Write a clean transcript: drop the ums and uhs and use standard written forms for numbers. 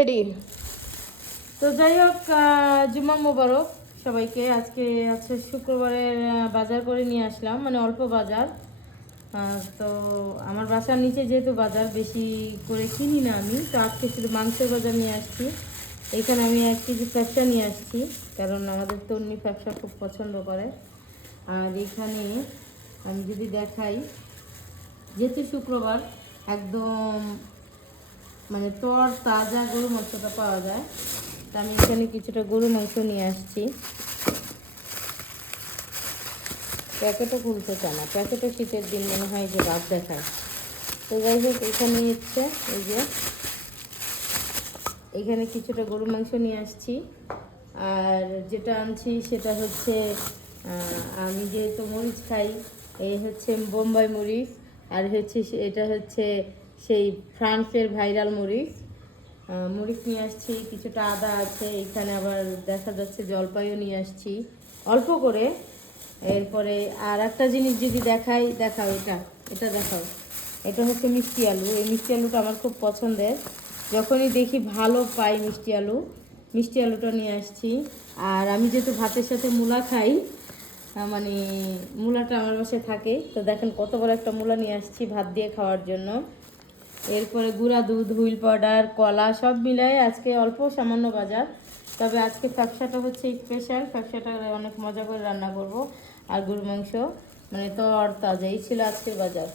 Ready. তো যাই হোক, জুম্মা মোবারক সবাইকে। আজকে আছে শুক্রবারের বাজার করে নিয়ে আসলাম, মানে অল্প বাজার। তো আমার বাসার নিচে যেহেতু বাজার বেশি করে কিনি না আমি, তো আজকে শুধু মাংসের বাজার নিয়ে আসছি। এখানে আমি 1 কেজি ফ্যাপসা নিয়ে আসছি, কারণ আমাদের তন্নি ফ্যাপসা খুব পছন্দ করে। আর এখানে আমি যদি দেখাই, যেহেতু শুক্রবার একদম মানে তোর তাজা গরু মাংসটা পাওয়া যায়, তা আমি এখানে কিছুটা গরু মাংস নিয়ে আসছি। প্যাকেটও খুলতে চায় না, প্যাকেটও শীতের দিন মনে হয় যে রাত দেখায়। তো যাই হোক, এখানে হচ্ছে এই যে এখানে কিছুটা গরু মাংস নিয়ে আসছি। আর যেটা আনছি সেটা হচ্ছে, আমি যেহেতু মরিচ খাই, এই হচ্ছে বোম্বাই মরিচ। আর হচ্ছে এটা হচ্ছে সেই ফ্রান্সের ভাইরাল মরিচ। মরিচ নিয়ে আসছি, কিছুটা আদা আছে এখানে, আবার দেখা যাচ্ছে জলপাইও নিয়ে আসছি অল্প করে। এরপরে আর একটা জিনিস যদি দেখাও, এটা এটা দেখাও। এটা হচ্ছে মিষ্টি আলু। এই মিষ্টি আলুটা আমার খুব পছন্দের, যখনই দেখি ভালো পাই মিষ্টি আলুটা নিয়ে আসছি। আর আমি যেহেতু ভাতের সাথে মূলা খাই, মানে মূলাটা আমার বাসায় থাকে, তো দেখেন কত বড় একটা মূলা নিয়ে আসছি ভাত দিয়ে খাওয়ার জন্য। এরপরে গুঁড়া দুধ, হুইল পাউডার, কলা সব মিলায় আজকে অল্প সামান্য বাজার। তবে আজকে ফ্যাপসাটা হচ্ছে স্পেশাল, ফ্যাপসাটা অনেক মজা করে রান্না করব। আর গরু মাংস মানে তো তাজাই ছিল আজকের বাজার।